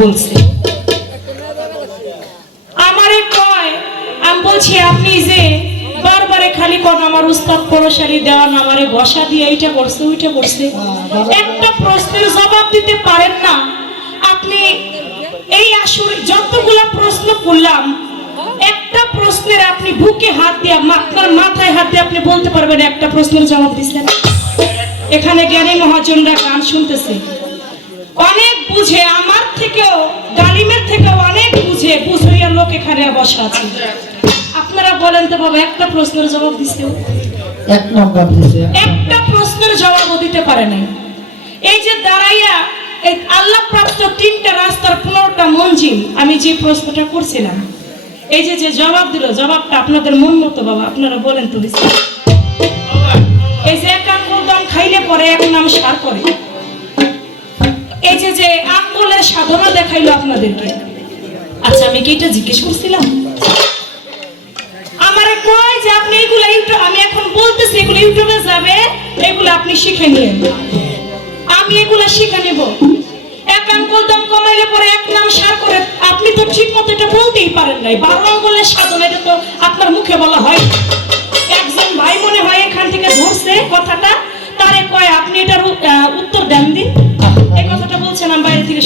বলছে। আমারে কয়, আমি বলছি, আপনি যে বারবারে খালি কোন, আমার উস্তাদ পরশালি দেওয়ান আমারে বসা দিয়ে এইটা করছে, ওইটা করছে। একটা প্রশ্নের জবাব দিতে পারেন না। আপনি এই আসরে যতগুলা প্রশ্ন করলাম, একটা প্রশ্নের আপনি বুকে হাত দিয়ে, আপনার মাথায় হাত দিয়ে আপনি বলতে পারবেন, একটা প্রশ্নের জবাব দিচ্ছেন। এখানে জ্ঞানী মহাজনরা গান শুনতেছে। অনেক বুঝে আমার থেকেও গালিমের থেকেও অনেক বুঝে বুঝইয়া লোক এখানে বসা আছে। আপনারা বলেন তো বাবা একটা প্রশ্নের জবাব দিছে। এক নম্বর দিছে একটা প্রশ্নের জবাবও দিতে পারে নাই। এই যে দাঁড়াইয়া এই আল্লাহ প্রাপ্ত তিনটা রাস্তার পনেরোটা মঞ্জিল আমি যে প্রশ্নটা করছিলাম এই যে যে জবাব দিল জবাবটা আপনাদের মন মতো বাবা আপনারা বলেন তো এই যে এক আঙ্গুল দম খাইলে পরে এক নাম সার করে। এই যে যে আঙ্গুলের সাধনা দেখাইলো আপনাদেরকে। আচ্ছা আমি কি এটা জিজ্ঞেস করছিলাম? আমারে কয় যে আপনি এগুলো আমি এখন বলতেছি, এগুলো ইউটিউবে যাবে, এগুলো আপনি শিখে নিয়েন। আমি এগুলো শিখে নেব। এক আঙ্গুল দাম কমাইলে পরে এক নাম সার করে, আপনি তো ঠিক মতো এটা বলতেই পারেন নাই। বারো আঙ্গুলের সাধনা, এটা তো আপনার মুখে বলা হয় একজন ভাই মনে হয় এখান থেকে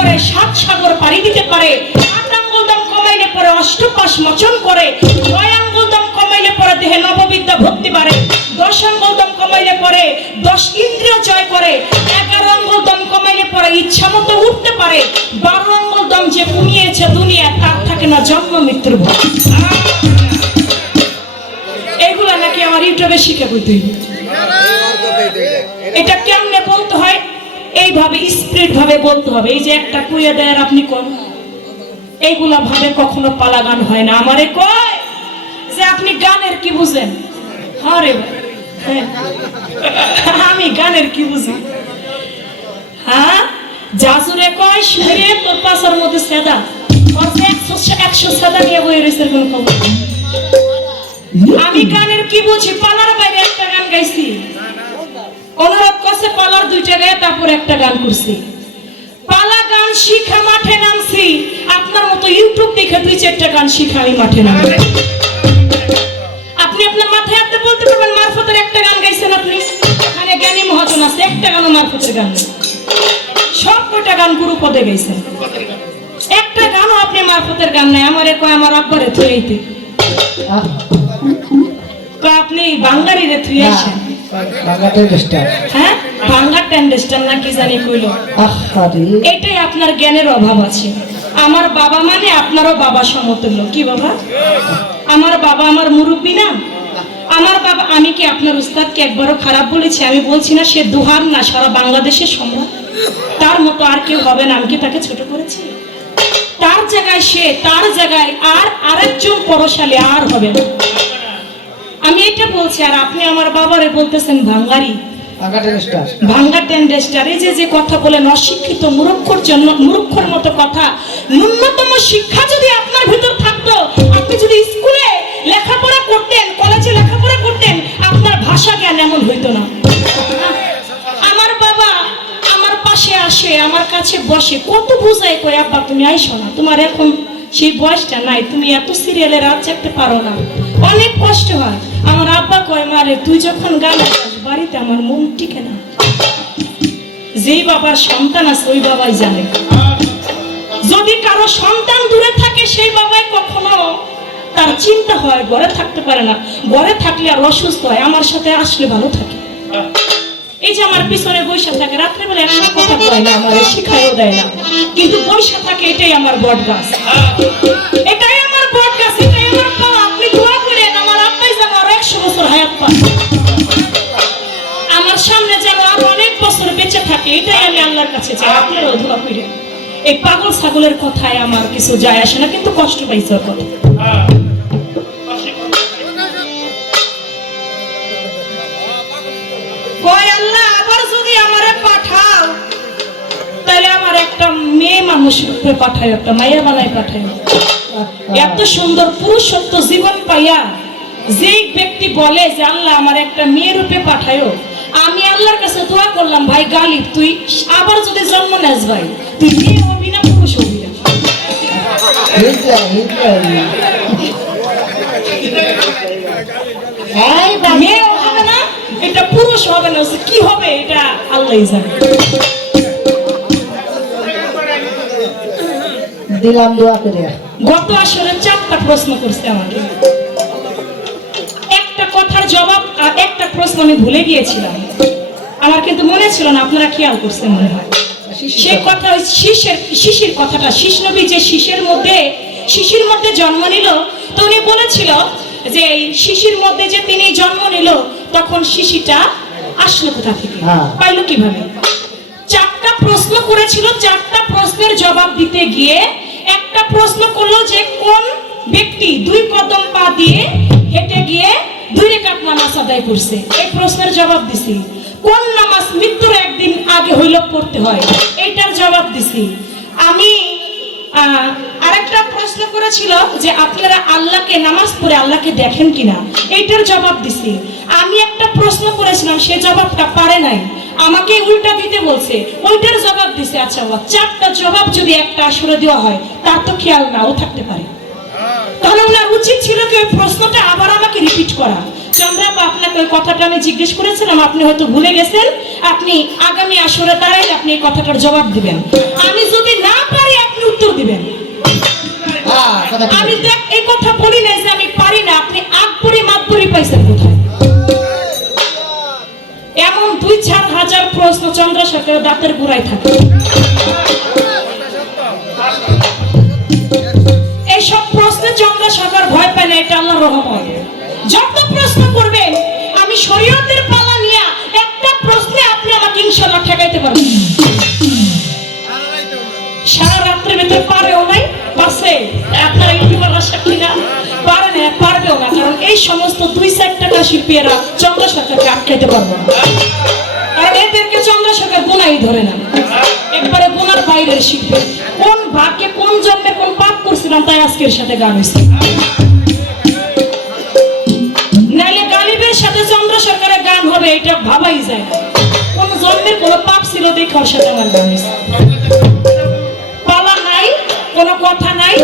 পরে সাত সাগর পাড়ি দিতে পারে। আট আঙ্গুল দম কমাইলে পরে অষ্টপাশ মোচন করে। নয় আঙ্গুল দম কমাইলে পরে দেহে নববিদ্যা ভক্তি বাড়ে। দশ আঙ্গুল দম কমাইলে পরে দশ ইন্দ্রিয় জয় করে। এগারো আঙ্গুল দম কমাইলে পরে ইচ্ছা মতো উঠতে পারে। বারো আঙ্গুল দম যে কমিয়েছে দুনিয়া তার থাকে না জন্ম মৃত্যুর ভয়। এগুলা নাকি আমার ইউটিউবে শিখে বলতে এটা কেমনে এইভাবে স্পিরিট ভাবে বলতে হবে এই যে একটা কুয়ে দেয়ার আপনি কোন এইগুলা ভাবে কখনো পালা গান হয় না। আমারে কয় যে আপনি গানের কি বুঝেন? রে ভাই, হ্যাঁ। আমি গানের কি বুঝি? হ্যাঁ? জাজুরে কয় সুরে তোর পাশার মধ্যে সেদা। একশো সেদা নিয়ে বই রয়েছে কোন খবর আমি গানের কি বুঝি? পালার বাইরে একটা গান গাইছি। অনুরোধ করছে, পালার দুইটা গায়ে, তারপর একটা গান করছি। পালা গান শিখা মাঠে নামছি। আপনার মতো ইউটিউব দেখে দুই চারটা গান শিখা আমি মাঠে নামছি আপনি আপনার মাথায় হাতে বলতে পারবেন, মারফতের একটা গান গাইছেন আপনি? এখানে জ্ঞানী মহাজন আছে, একটা গানও মারফতের গান সব কটা গান গুরু পদে গাইছেন? একটা গানও আপনি মারফতের গান নাই। আমারে কয়, আমার আব্বারে থুইতে আপনি বাঙ্গারিরে থুই আসেন হ্যাঁ? বাংলা টেন্ডেস্টার না কি জানি কইল এটাই আপনার জ্ঞানের অভাব আছে। আমার বাবা মানে আপনারও বাবা সমতুল্য। কি বাবা? আমার বাবা আমার মুরব্বী না? আমার বাবা আমি কি আপনার উস্তাদকে একবারও খারাপ বলেছি? আমি বলছি না সে দুহার না সারা বাংলাদেশের সম্রাট। তার মতো আর কেউ হবে না। আমি কি তাকে ছোট করেছি? তার জায়গায় সে তার জায়গায় আর আরেকজন পরশালী আর হবে না। আমি এটা বলছি আর আপনি আমার বাবারে বলতেছেন বাঙালি বাংলাতে ডিস্টার ভাঙ্গা টেন্ডেস্টার এই যে যে কথা বলেন অশিক্ষিত মূর্খর জন্য মূর্খর মতো কথা। ন্যূনতম শিক্ষা যদি আপনার ভিতর থাকতো আপনি যদি স্কুলে লেখাপড়া করতেন কলেজে লেখাপড়া করতেন আপনার ভাষা জ্ঞান এমন হইতো না। আমার বাবা আমার পাশে আসে আমার কাছে বসে কত বুঝাই কই আব্বা তুমি আইসো না তোমার এখন সেই বয়সটা নাই তুমি এত সিরিয়ালে রাত জাগতে পারো না। অনেক কষ্ট হয়। আমার আব্বা কয় মারে তুই যখন গান গাস, বাড়িতে আমার মন টিকে না। যেই বাবার সন্তান আছে ওই বাবাই জানে। যদি কারও সন্তান দূরে থাকে সেই বাবাই কখনো তার চিন্তা হয় ঘরে থাকতে পারে না। ঘরে থাকলে আর অসুস্থ হয় আমার সাথে আসলে ভালো থাকে। এই যে আমার পিছনে বৈশা থাকে রাত্রেবেলা একটা কথা কয় না আমার শিখাইও দেয় না। কিন্তু বৈশা থাকে এটাই আমার বট গাছ এটাই করেন এই পাগল ছাগলের কথায় আমার কিছু যায় আসে না, কিন্তু কষ্ট পাইছে ওর কথা মেয়ে মানুষ পাঠায় একটা মাইয়া বানায় পাঠায় এত সুন্দর পুরুষত্ব জীবন পাইয়া যেই ব্যক্তি বলে যে আল্লাহ আমার একটা মেয়ে রূপে পাঠায়ো আমি আল্লাহর কাছে দোয়া করলাম ভাই গালিব তুই আবার যদি জন্ম নেস ভাই তুই মেয়ে হবি না পুরুষ হবি না? মেয়ে হবে না এটা পুরুষ হবে না কি হবে এটা আল্লাহ জানে। দিলাম দোয়া করে গত আসরে চারটা প্রশ্ন করছে আমাকে। একটা প্রশ্ন আমি ভুলে গিয়েছিলাম। আমার কিন্তু মনে ছিল না আপনারা খেয়াল করছেন মনে হয়। সেই কথা শিশের শিশির কথাটা শিশ নবী যে শিশের মধ্যে শিশির মধ্যে জন্ম নিল তো উনি বলেছিল যে এই শিশির মধ্যে যে তিনি জন্ম নিল তখন শিশিটা আসলো কোথা থেকে? হ্যাঁ। পাইলো কীভাবে? চারটা প্রশ্ন করেছিল চারটা প্রশ্নের জবাব দিতে গিয়ে একটা প্রশ্ন করল যে কোন ব্যক্তি দুই কদম পা দিয়ে হেঁটে গিয়ে দুই রেখাত নামাজ আদায় করছে। এই প্রশ্নের জবাব দিছি। কোন নামাজ মৃত্যুর একদিন আগে হইল পড়তে হয়? এইটার জবাব দিছি। আমি আরেকটা প্রশ্ন করেছিল যে আপনারা আল্লাহকে নামাজ পড়ে আল্লাহকে দেখেন কিনা? এইটার জবাব দিছি। আমি একটা প্রশ্ন করেছিলাম, সে জবাবটা পারে নাই। আমাকে উল্টা দিতে বলছে। ওইটার জবাব দিছে আচ্ছা চারটা জবাব যদি একটা আসরে দেওয়া হয়, তার তো খেয়াল নাও থাকতে পারে। তাহলে ওনার উচিত ছিল কি ওই প্রশ্নটা আবার আমাকে রিপিট করা। চন্দ্রাপা আপনাকে ওই কথাটা আমি জিজ্ঞেস করেছিলাম আপনি হয়তো ভুলে গেছেন। আপনি আগামী আসরে দাঁড়াই আপনি এই কথাটার জবাব দিবেন। আমি যদি না পারি আপনি উত্তর দিবেন। আমি এই কথা বলি নাই যে আমি পারি না আপনি আকবরি মাতবরি পাইছেন কোথায়। এমন দুই চার হাজার প্রশ্ন চন্দ্রশেখর দাঁতের গোড়ায় থাকে। চন্দ্রশেখর ভয় পায় না, এটা আল্লাহ রহমত। যত প্রশ্ন করবেন, আমি শরীয়তের পালা নিয়ে একটা প্রশ্নে আপনি আমাকে ইনশাল্লাহ ঠেকাইতে পারবেন। সারা রাত্রের ভিতরে পারেও নাই পারছে আপনারা ইউটিউবাররা সাক্ষী না পারে না, পারবেও না, কারণ এই সমস্ত দুই চার টাকা শিল্পীরা চন্দ্রশেখরকে আটকাইতে পারব না। কারণ এদেরকে চন্দ্রশেখর গুনাই ধরে না। একবারে গুনার বাইরের শিল্পী। কোন ভাগ্যে কোন জন্মে কোন পাপ করছিলাম তাই আজকের সাথে গান হয়েছে নাইলে গালিবের সাথে চন্দ্র সরকারের গান হবে, এটা ভাবাই যায় না। কোন জন্মের কোন পাপ ছিল দেখে ওর সাথে আমার গান হয়েছে কোনো কথা নাই,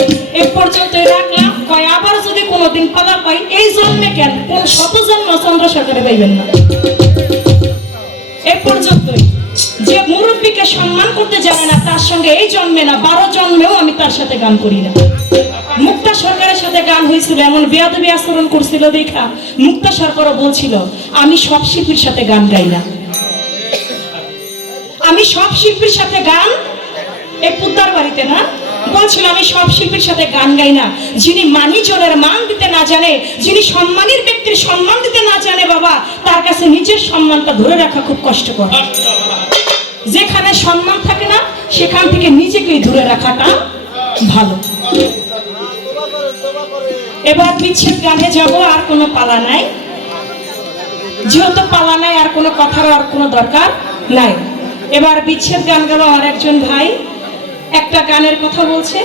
এ পর্যন্তই রাখলাম। কয়, আবার যদি কোনোদিন পালা পাই, এই জন্মে কেন? কোন শত জন্ম চন্দ্র সরকারে পাইবেন না। এ পর্যন্তই। যে মুরব্বীকে সম্মান করতে জানে না, তার সঙ্গে এই জন্মে না, বারো জন্মেও আমি তার সাথে গান করি না। মুক্তা সরকারের সাথে গান হয়েছিল, এমন বেয়াদবি আচরণ করছিল, দেখা। মুক্তা সরকারও বলছিল, আমি সব শিল্পীর সাথে গান গাই না। আমি সব শিল্পীর সাথে গান এই পুদ্দার বাড়িতে না, বলছিল, আমি সব শিল্পীর সাথে গান গাই না। যিনি মানিজনের মান দিতে না জানে, যিনি সম্মানের ব্যক্তির সম্মান দিতে না জানে, বাবা, তার কাছে নিজের সম্মানটা ধরে রাখা খুব কষ্টকর। যেখানে সম্মান থাকে না, সেখান থেকে নিজেকেই ধরে রাখাটা ভালো। এবার বিচ্ছেদ গানে যাব, আর কোনো পালা নাই। যেহেতু পালা নাই, আর কোনো কথার আর কোনো দরকার নাই। এবার বিচ্ছেদ গান গাবো আর একজন ভাই, একটা গানের কথা বলছে।